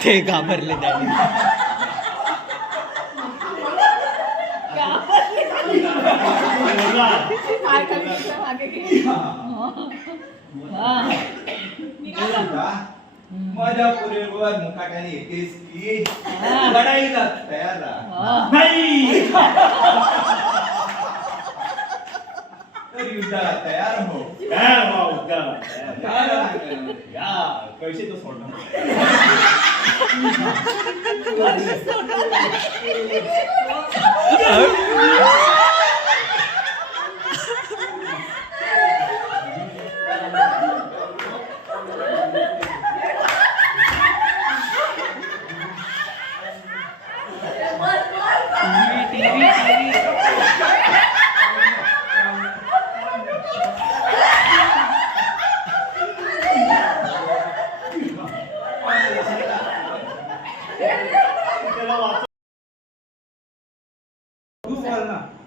ते घाबरले त्याने. माझ्या पुरेवर मुकाट्याने येतेस की लढाईला तयार नाही तर युद्धाला तयार हो. पैसे तर सोडणार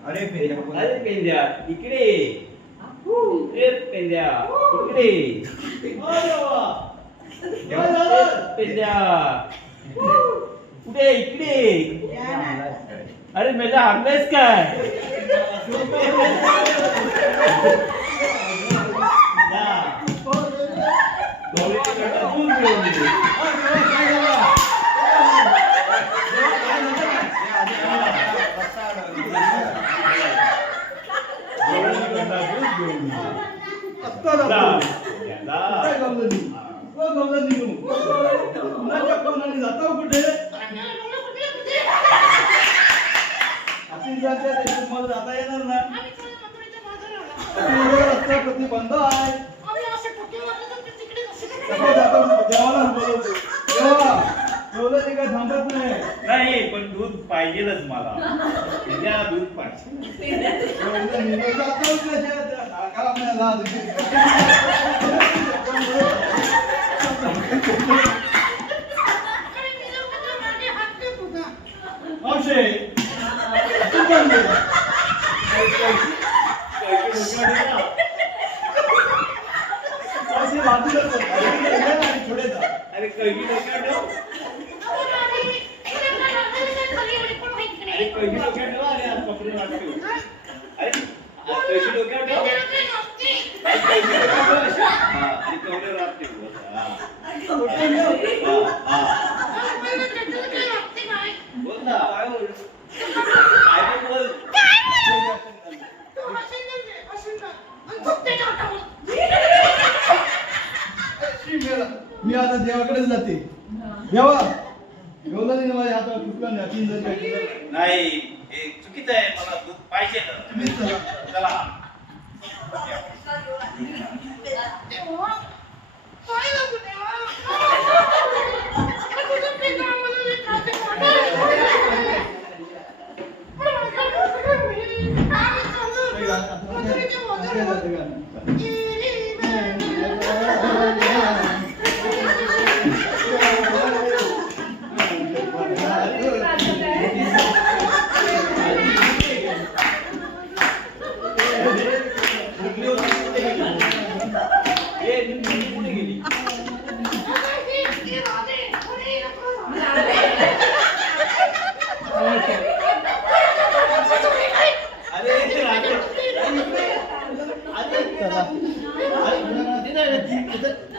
अरे पेंद्या इकडे पेंद्या इकडे पेंद्या कुठे इकडे अरे मेला हारलायस काय जाता येणार ना प्रतिबंध आहे देवाला बोलवलं ते काय थांबत नाही पण दूध पाहिजेलच मला त्या दूध पाहिजे अरे कळगी डोक्यात ठेव अरे कळगी डोक्यात ठेव अरे आज कपडे वाटतो अरे कळगी डोक्यात ठेव अरे कळगी डोक्यात ठेव आणि कपडे वाटते बोल ना काय बोल मी आता देवाकडेच जाते देवा एवढं नाही माझ्या हातावर चुकलं नाही हे चुकीचं आहे मला दूध पाहिजे तुम्ही चला चला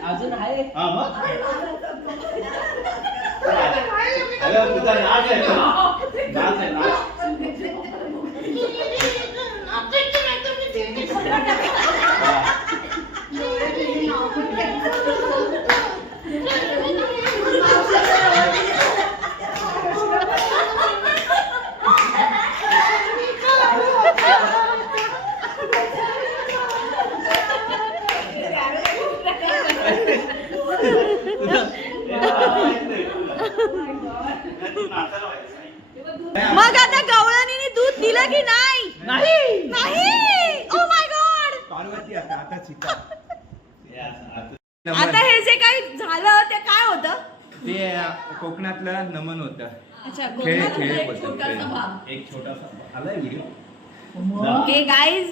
अजून आहे तुझा नाच आहे नाच आहे नाच मग आता गवळणीने दूध दिलं की नाही नाही नाही ओ माय गॉड पार्वती आता शिका आता हे जे काही झालं ते काय होतं ते कोकणातलं नमन होतं अच्छा खेळ कोकणात खेळ एक बोलतो, छोटासा खेळ. भाग एक छोटासा आलाय व्हिडिओ ओके गाईज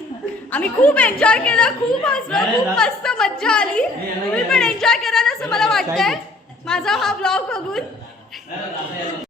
आम्ही खूप एन्जॉय केलं, खूप हसलो, खूप मस्त मज्जा आली. तुम्ही पण एन्जॉय कराल असं मला वाटतंय माझा हा ब्लॉग बघून.